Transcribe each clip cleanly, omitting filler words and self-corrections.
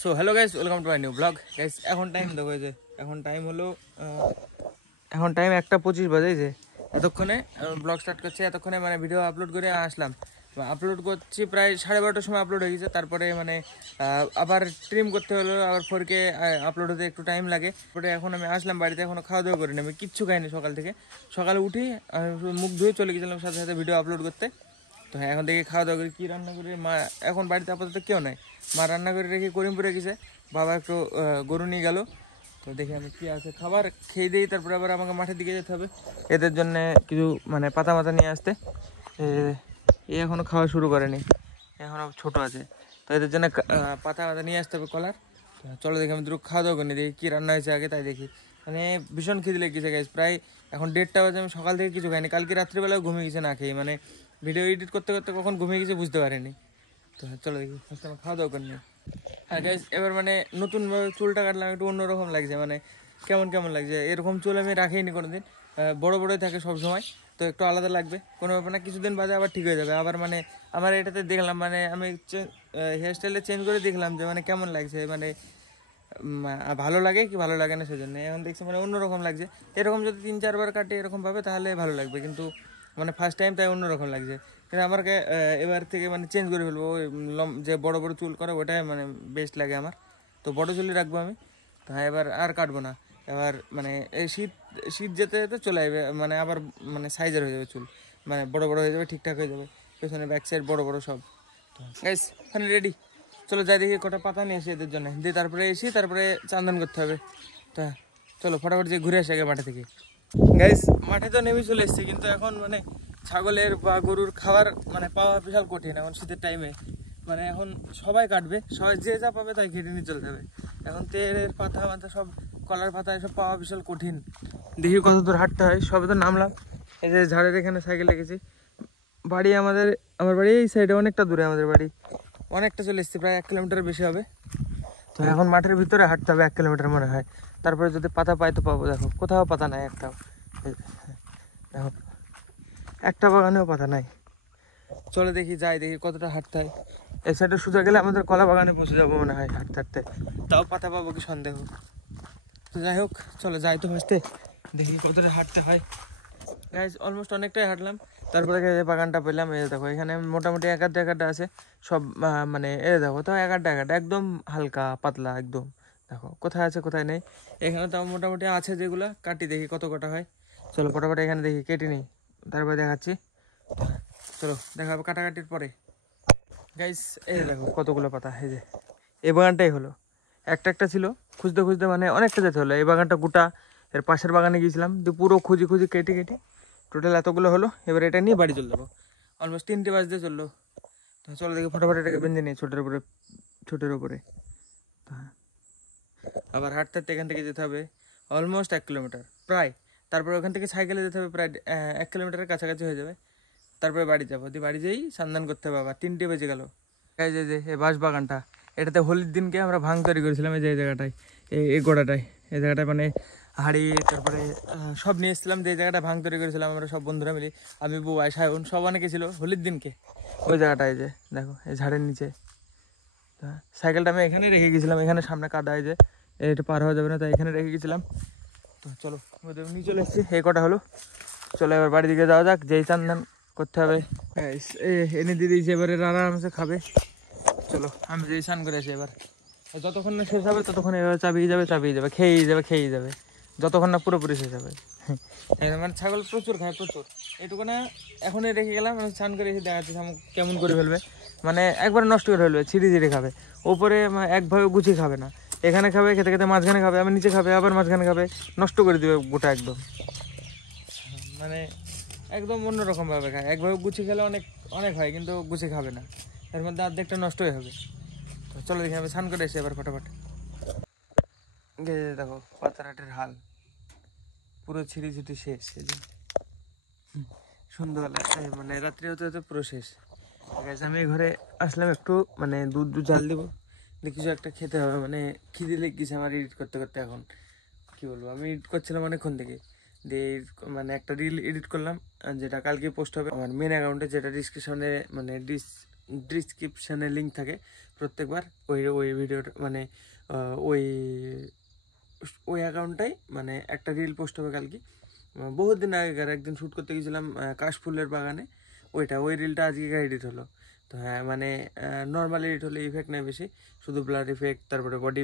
So hello guys, welcome to my new blog. Guys এখন time দেখো, এই যে এখন টাইম হলো এখন টাইম 1:25 বাজে। যে এতক্ষণে ব্লগ স্টার্ট করছে, এতক্ষণে মানে ভিডিও আপলোড করে আসলাম। আপলোড করছি প্রায় 12:30টার সময় আপলোড হয়ে গেছে। তারপরে মানে আবার ট্রিম করতে হলো, আবার 4K আপলোড হতে একটু টাইম লাগে। তারপরে এখন আমি আসলাম বাড়িতে, এখনও খাওয়া দাওয়া করিনি, আমি কিচ্ছু খাইনি সকাল থেকে। সকালে উঠি মুখ ধুয়ে চলে গেছিলাম সাথে সাথে ভিডিও আপলোড করতে। তো হ্যাঁ, এখন দেখি খাওয়া দাওয়া করি, কী রান্না করি। মা এখন বাড়িতে আপাতত কেউ নাই, মা রান্না করে রেখে করিমপুরে গেছে, বাবা একটু গরু নিয়ে গেল। তো দেখি আমি কী আছে খাবার খেয়ে দিই, তারপরে আবার আমাকে মাঠের দিকে যেতে হবে এদের জন্য কিছু মানে পাতা মাথা নিয়ে আসতে। এ এখনও খাওয়া শুরু করেনি, এখনও ছোটো আছে। তো এদের জন্য পাতা মাথা নিয়ে আসতে হবে কলার। চলো দেখি আমি দুটো খাওয়া দাওয়া করি, দেখি কী রান্না হয়েছে আগে তাই দেখি। মানে ভীষণ খিদে লেগেছে গাইস, প্রায় এখন 1:30 বাজে, আমি সকাল থেকে কিছু খাইনি। কালকে রাত্রিবেলাও ঘুমিয়ে গেছে না খেয়ে, মানে ভিডিও এডিট করতে করতে কখন ঘুমিয়ে গেছে বুঝতে পারিনি। তো চলো দেখি ফার্স্ট আমার খাওয়া দাওয়া করে নিই। হ্যাঁ গাইস, এবার মানে নতুনভাবে চুলটা কাটলাম, একটু অন্যরকম লাগছে, মানে কেমন কেমন লাগছে। এরকম চুল আমি রাখিনি কোনোদিন, বড় বড়ই থাকে সব সময়। তো একটু আলাদা লাগবে, কোনো ব্যাপার না, কিছুদিন বাদে আবার ঠিক হয়ে যাবে। আবার মানে আমার এটাতে দেখলাম, মানে আমি হেয়ার স্টাইলটা চেঞ্জ করে দেখলাম যে মানে কেমন লাগছে, মানে ভালো লাগে কি ভালো লাগে না, সেজন্য এখন দেখছি মানে অন্যরকম লাগছে। এরকম যদি 3-4 বার কাটে এরকমভাবে তাহলে ভালো লাগবে, কিন্তু মানে ফার্স্ট টাইম তাই অন্যরকম লাগছে। কিন্তু আমাকে এবার থেকে মানে চেঞ্জ করে ফেলবো, ওই যে বড় বড় চুল করে ওটাই মানে বেস্ট লাগে আমার। তো বড় চুলই রাখবো আমি। তো হ্যাঁ, এবার আর কাটবো না। এবার মানে এই শীত শীত যেতে যেতে চলে আসবে, মানে আবার মানে সাইজের হয়ে যাবে চুল, মানে বড় বড় হয়ে যাবে, ঠিকঠাক হয়ে যাবে, পেছনে ব্যাক সাইড বড় বড় সব। তো গাইস ফাইনালি রেডি, চলো যাই দেখি কটা পাতা নিয়ে আসি এদের জন্য, দিয়ে তারপরে এসি, তারপরে চান্দন করতে হবে। তা চলো ফটাফট যে ঘুরে আসি আগে মাঠে থেকে। গাইস মাঠে তো নেমে চলে এসেছি, কিন্তু এখন মানে ছাগলের বা গরুর খাবার মানে পাওয়া বিশাল কঠিন এখন শীতের টাইমে। মানে এখন সবাই কাটবে, সবাই যে যা পাবে তাই কেটে নিয়ে চলতে হবে। এখন তেলের পাতা মাথা সব, কলার পাতা এসব পাওয়া বিশাল কঠিন। দেখি কত দূর হাঁটতে হয়, সবে তো নামলাম। এই যে ঝাড়ের এখানে সাইকেল রেখেছি। বাড়ি আমার বাড়ি এই সাইডে, অনেকটা দূরে আমাদের বাড়ি, অনেকটা চলে এসেছি, প্রায় 1 কিলোমিটার বেশি হবে। তো এখন মাঠের ভিতরে হাঁটতে হবে 1 কিলোমিটার মনে হয়, তারপরে যদি পাতা পাই তো পাবো। দেখো কোথাও পাতা নাই একটাও, দেখো একটা বাগানেও পাতা নাই। চলে দেখি যাই, দেখি কতটা হাঁটতে হয়। এই সাইডে সোজা গেলে আমাদের কলা বাগানে পৌঁছে যাবো মনে হয় হাঁটতে হাঁটতে, তাও পাতা পাবো কি সন্দেহ। তো যাই হোক, চলো যাই তো ফার্স্টে, দেখি কতটা হাঁটতে হয়। গাইজ অলমোস্ট অনেকটাই হাঁটলাম, তারপরে বাগানটা পেলাম। এই দেখো এখানে মোটামুটি 1-1 আছে সব, মানে দেখো তো 1-1 একদম হালকা পাতলা একদম। দেখো কোথায় আছে কোথায় নেই, এখানে তো মোটামুটি আছে, যেগুলো কাটি দেখি কত কটা হয়। চলো ফটাফট এখানে দেখি কেটে নিই, তারপরে দেখাচ্ছি। চলো দেখাবো কাটাকাটির পরে। গাইজ এই দেখো কতগুলো পাতা, এই যে এই বাগানটাই হলো, একটা একটা ছিল, খুঁজতে খুঁজতে মানে অনেকটা যেতে হলো। এই বাগানটা গোটা, এর পাশের বাগানে গিয়েছিলাম, দিয়ে পুরো খুঁজি খুঁজি কেটে কেটে টোটাল এতগুলো হলো। এবার এটা নিয়ে বাড়ি চলে যাবো, অলমোস্ট 3টে বাজতে চললো। তো চলো দেখি ফটাফট এটাকে বেঁধে নিই ছোটোর উপরে। হ্যাঁ, আবার হাঁটতে হাঁটতে এখান থেকে যেতে হবে অলমোস্ট 1 কিলোমিটার প্রায়। তারপরে ওখান থেকে সাইকেলে যেতে হবে প্রায় 1 কিলোমিটারের কাছাকাছি হয়ে যাবে। তারপরে বাড়ি যাবো, দিয়ে বাড়ি যেয়েই স্নান করতে হবে, আবার 3টে বেজে গেল। এই যে এই বাঁশ বাগানটা, এটাতে হোলির দিনকে আমরা ভাঙ তৈরি করেছিলাম। এই যে এই জায়গাটায়, এই গোড়াটায়, এই জায়গাটায় মানে হাঁড়ি তারপরে সব নিয়ে এসেছিলাম, যে জায়গাটা ভাঙ তৈরি করেছিলাম আমরা সব বন্ধুরা মিলে, আমি বউ সায়ন সব অনেকে ছিল হোলির দিনকে। ওই জায়গাটায় যে দেখো এই ঝাড়ের নিচে, সাইকেলটা আমি এখানে রেখে গেছিলাম, এখানে সামনে কাদা, এই যে এটা পার হওয়া যাবে না তাই এখানে রেখে গেছিলাম। তো চলো নিয়ে চলে এসেছি, এই কটা হলো। চলো এবার বাড়ির দিকে যাওয়া যাক, যেই চান করতে হবে। এনে দিয়ে দিয়েছি, এবারে আরামসে খাবে। চলো আমি যেই স্নান করে আসি এবার, যতক্ষণ না শেষ হবে ততক্ষণ এবার চাপিয়ে যাবে, খেয়েই যাবে যতক্ষণ না পুরোপুরি শেষ হবে। মানে ছাগল প্রচুর খায়, প্রচুর। এইটুকু না এখনই রেখে গেলাম, আমি স্নান করে এসে দেখাচ্ছি কেমন করে ফেলবে, মানে একবার নষ্ট করে ফেলবে, ছিঁড়ে ছিঁড়ে খাবে। ওপরে একভাবে গুছিয়ে খাবে না, এখানে খাবে, খেতে খেতে মাঝখানে খাবে, আবার নিচে খাবে, আবার মাঝখানে খাবে, নষ্ট করে দেবে গোটা একদম। মানে একদম অন্যরকমভাবে খায়, একভাবে গুছিয়ে খেলে অনেক অনেক হয়, কিন্তু গুছিয়ে খাবে না, এর মধ্যে অর্ধেকটা নষ্টই হবে। তো চলো দেখি আমি স্নান করে এসে এবার ফটাফট। দেখো পাতারাটের হাল, পুরো ছিঁড়ি ছিটি শেষ। সন্ধ্যাবেলা মানে রাত্রি হতে হতে পুরো শেষ। আমি ঘরে আসলাম, একটু মানে দুধ জাল দিব, কিছু একটা খেতে হবে, মানে খিদে লেগেছে আমার এডিট করতে করতে। এখন কি বলবো, আমি এডিট করছিলাম অনেকক্ষণ থেকে, দিয়ে একটা রিল এডিট করলাম, যেটা কালকে পোস্ট হবে আমার মেন অ্যাকাউন্টে, যেটা ডিসক্রিপশনে মানে ডিসক্রিপশানে লিঙ্ক থাকে প্রত্যেকবার, ওই ওই ভিডিওটা মানে ওই ওই অ্যাকাউন্টটাই মানে একটা রিল পোস্ট হবে কালকে। বহুত দিন আগেকার একদিন শ্যুট করতে গেছিলাম কাশফুলের বাগানে, ওই রিলটা আজকে এডিট হলো। তো হ্যাঁ মানে নর্মাল এডিট হলে ইফেক্ট নেই বেশি, শুধু ব্লার ইফেক্ট, তারপরে বডি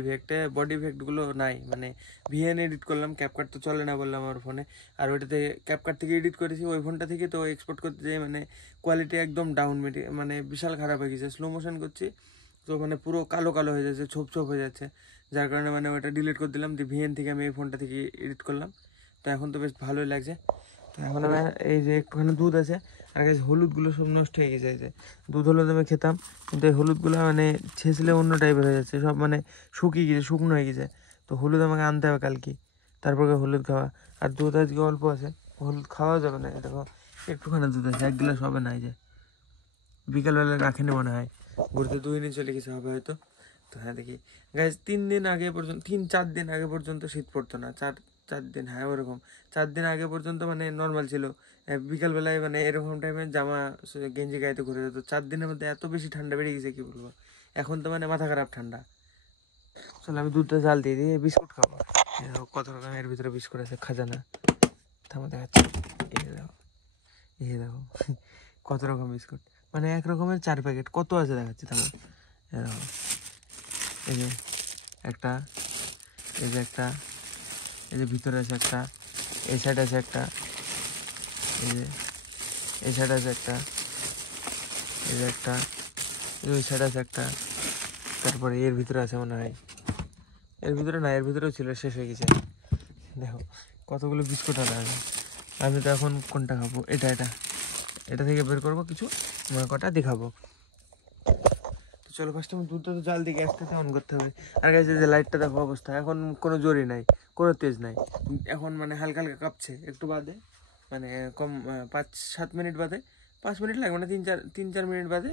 ইফেক্টগুলো নাই, মানে ভিএন এডিট করলাম, ক্যাপকাট তো চলে না বললাম আমার ফোনে, আর ওইটাতে ক্যাপকাট থেকে এডিট করেছি ওই ফোনটা থেকে, তো এক্সপোর্ট করতে যাই মানে কোয়ালিটি একদম ডাউন, মানে বিশাল খারাপ হয়ে গেছে, স্লো মোশন করছি তো মানে পুরো কালো কালো হয়ে যাচ্ছে, ছোপ হয়ে যাচ্ছে, যার কারণে মানে ওটা ডিলিট করে দিলাম, দিয়ে ভিএন থেকে আমি এই ফোনটা থেকে এডিট করলাম। তো এখন তো বেশ ভালোই লাগছে। তো এখন আমি এই যে একটুখানি দুধ আছে, আর কাছে হলুদগুলো সব নষ্ট হয়ে গেছে, এই যে দুধ হলুদ আমি খেতাম, কিন্তু এই হলুদগুলো মানে ছেঁচলে অন্য টাইপের হয়ে যাচ্ছে, সব মানে শুকিয়ে গেছে, শুকনো হয়ে গেছে। তো হলুদ আমাকে আনতে হবে কালকে, তারপরে হলুদ খাওয়া। আর দুধ আজকে অল্প আছে, হলুদ খাওয়া যাবে না, দেখো একটুখানি দুধ আছে, 1 গ্লাস হবে না, এই যে বিকালবেলা রাখেনি মনে হয়, ঘুরতে 2 দিন চলে গেছে হবে হয়তো। তো হ্যাঁ দেখি গাইজ 3-4 দিন আগে পর্যন্ত শীত পড়তো না, 4 দিন, হ্যাঁ ওরকম 4 দিন আগে পর্যন্ত মানে নর্মাল ছিল, বিকালবেলায় মানে এরকম টাইমে জামা গেঞ্জি গাইতে ঘুরে যেত। 4 দিনের মধ্যে এত বেশি ঠান্ডা বেড়ে গেছে কি বলবো, এখন তো মানে মাথা খারাপ ঠান্ডা। চলো আমি দুধটা জাল দিয়ে দিই, বিস্কুট খাবো, কত রকম এর ভিতরে বিস্কুট আছে, খাজানা থামো দেখাচ্ছি, এই দেখো কত রকম বিস্কুট, মানে 1 রকমের 4 প্যাকেট, কত আছে দেখাচ্ছি থামো। এই যে একটা, এই যে একটা, এই যে ভিতরে আছে একটা, এই সাইড আছে একটা, এই যে এই সাইড আছে একটা, এই যে একটা, ওই সাইড আছে একটা, তারপরে এর ভিতরে আছে মনে হয়, এর ভিতরে না, এর ভিতরেও ছিল, শেষ হয়ে গেছে। দেখো কতগুলো বিস্কুট আনা আছে, আমি তো এখন কোনটা খাবো, এটা থেকে বের করবো কিছু, কটা দেখাবো। চলো ফার্স্টে আমি দুধটা তো জাল দিয়ে গ্যাসটাতে অন করতে হবে। আর গ্যাসে যে লাইটটা দেখো অবস্থা, এখন কোনো জোরই নাই, কোনো তেজ নাই, এখন মানে হালকা হালকা কাঁপছে, একটু বাদে মানে কম 5-7 মিনিট বাদে, 5 মিনিট লাগবে না, 3-4 মিনিট বাদে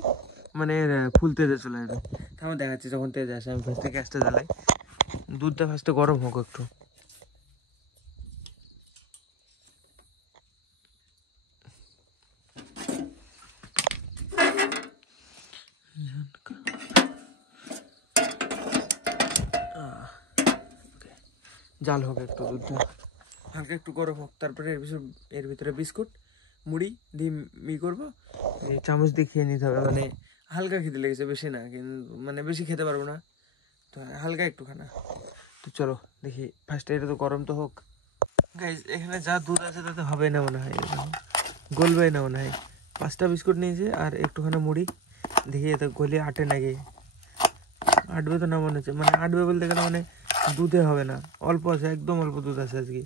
মানে ফুল তেজে চলে যাবে। তা আমার দেখাচ্ছি যখন তেজ আসে, আমি ফার্স্টে গ্যাসটা জ্বালাই, দুধটা ফার্স্টে গরম হোক একটু। জাল হোক একটু, দুধটা হালকা একটু গরম হোক, তারপরে এর ভিতরে বিস্কুট মুড়ি দিয়ে করবো, চামচ দিয়ে খেয়ে নিতে হবে, মানে হালকা খেতে লেগেছে, বেশি না, কিন্তু মানে বেশি খেতে পারবো না, তো হালকা একটু খানা। তো চলো দেখি ফার্স্টে এটা তো গরম তো হোক। গাইজ এখানে যা দুধ আছে তাতে হবে না মনে হয়, গলবে না মনে হয়। 5টা বিস্কুট নিয়েছে আর একটুখানি মুড়ি, দেখি এতে গলিয়ে আটে নাকি, আটবে তো না মনে হচ্ছে, মানে আটবে বলতে গেলে মানে দুধে হবে না, অল্প আছে, একদম অল্প দুধ আছে আজকে।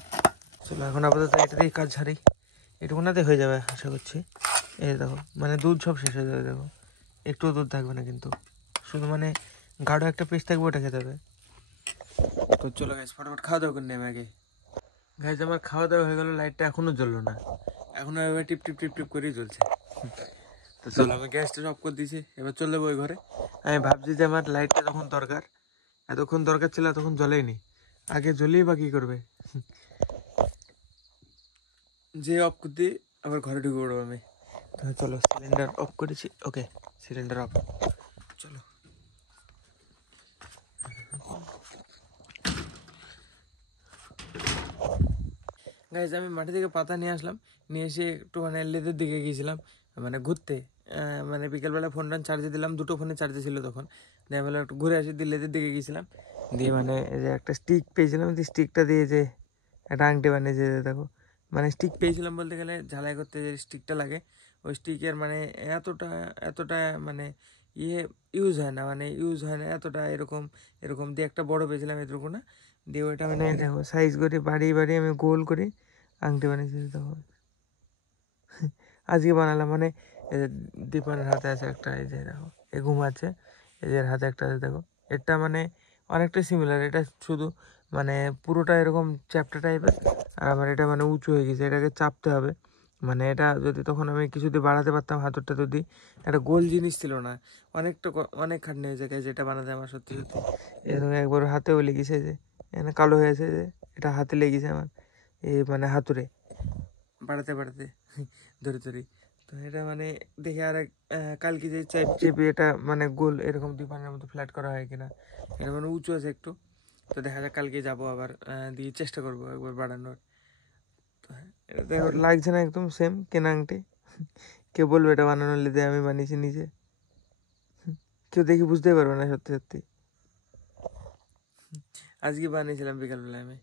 চলো এখন আপাতত এটাতেই কাজ ছাড়ি, এটুকুনাতে হয়ে যাবে আশা করছি। এই দেখো মানে দুধ সব শেষ হয়ে যাবে, দেখো একটুও দুধ থাকবে না, কিন্তু শুধু মানে গাঢ় একটা পিস থাকবে, ওটা খেতে হবে। তো চলো গাইজ ফটাফট খাওয়া দাওয়া করে নেবে আগে। গাইজ আমার খাওয়া দাওয়া হয়ে গেল, লাইটটা এখনো জ্বললো না, এখনো এবার টিপ টিপ টিপ টিপ করেই জ্বলছে। তো চলো আমি গ্যাসটা অফ করে দিয়েছি, এবার চলে যাবো ওই ঘরে। আমি ভাবছি যে আমার লাইটটা যখন দরকার, এতক্ষণ দরকার ছিল, তখন জ্বলেইনি, আগে জ্বলেই বা কী করবে, যে অফ করতে আবার ঘরে ঢুকে পড়বো আমি। তো চলো সিলিন্ডার অফ করেছি, ওকে সিলিন্ডার অফ, চলো। গাইজ আমি মাটি থেকে পাতা নিয়ে আসলাম, নিয়ে এসে একটু মানে লেদের দিকে গিয়েছিলাম মানে ঘুরতে, মানে বিকেলবেলা ফোন চার্জে দিলাম, 2টো ফোনে চার্জে ছিল তখন, দিয়ে বেলা একটু ঘুরে আসি, দিয়ে লেদের দিকে গিয়েছিলাম, দিয়ে মানে এই যে একটা স্টিক পেয়েছিলাম, দিয়ে স্টিকটা দিয়ে যে একটা আংটি বানিয়েছে, দেখো মানে স্টিক পেয়েছিলাম বলতে গেলে, ঝালাই করতে যে স্টিকটা লাগে, ওই স্টিকের মানে এতটা এতটা মানে ইউজ হয় না, এতটা, এরকম এরকম দিয়ে একটা বড় পেয়েছিলাম এটুকু না, দিয়ে ওইটা মানে দেখো সাইজ করে বাড়িয়ে আমি গোল করে আংটি বানিয়েছি, দেখো আজকে বানালাম, মানে দীপানের হাতে আছে একটা, এই যে দেখো এ ঘুমাচ্ছে, এদের হাতে একটা আছে, দেখো এটা মানে অনেকটা সিমিলার, এটা শুধু মানে পুরোটা এরকম চ্যাপ্টা টাইপের, আর আমার এটা মানে উঁচু হয়ে গেছে, এটাকে চাপতে হবে, মানে এটা যদি তখন আমি কিছু দিয়ে বাড়াতে পারতাম হাতুরটা, যদি একটা গোল জিনিস ছিল না, অনেক খাটনি হয়ে যায় যেটা বানাতে আমার সত্যি সত্যি। এরকম একবার হাতেও লেগেছে, যে এখানে কালো হয়েছে, যে এটা হাতে লেগেছে আমার, এই মানে হাতুড়ে বাড়াতে ধরে, তো এটা মানে দেখে আর কালকে যে চেপে এটা মানে গোল এরকম দোকানের মতো ফ্ল্যাট করা হয় কিনা, এটা মানে উঁচু আছে একটু। তো দেখা যাক কালকে যাবো আবার দিয়ে চেষ্টা করবো একবার বাড়ানোর। তো হ্যাঁ, এটা দেখো লাগছে না একদম সেম কেনা আংটি। কেউ বলবে এটা বানানোর লিদে আমি বানিয়েছি নিজে, কেউ দেখি বুঝতেই পারবে না সত্যি সত্যি। আজকে বানিয়েছিলাম বিকালবেলায় আমি।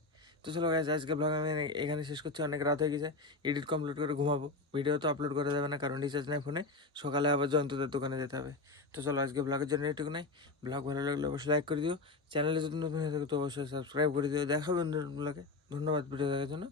তো চলো গাইজ, আজকে ব্লগ আমি এখানে শেষ করছি, অনেক রাত হয়ে গেছে, এডিট কমপ্লিট করে ঘুমাবো। ভিডিও তো আপলোড করা যাবে না কারণ রিচার্জ নাই ফোনে, সকালে আবার জয়ন্তদের দোকানে যেতে হবে। তো চলো আজকে ব্লগের জন্য এটুকু নাই। ব্লগ ভালো লাগলে অবশ্যই লাইক করে দিও, চ্যানেলে যদি নতুন হয়ে থাকে তো অবশ্যই সাবস্ক্রাইব করে দিও। দেখা হবে অন্য ব্লগে। ধন্যবাদ ভিডিও দেখার জন্য।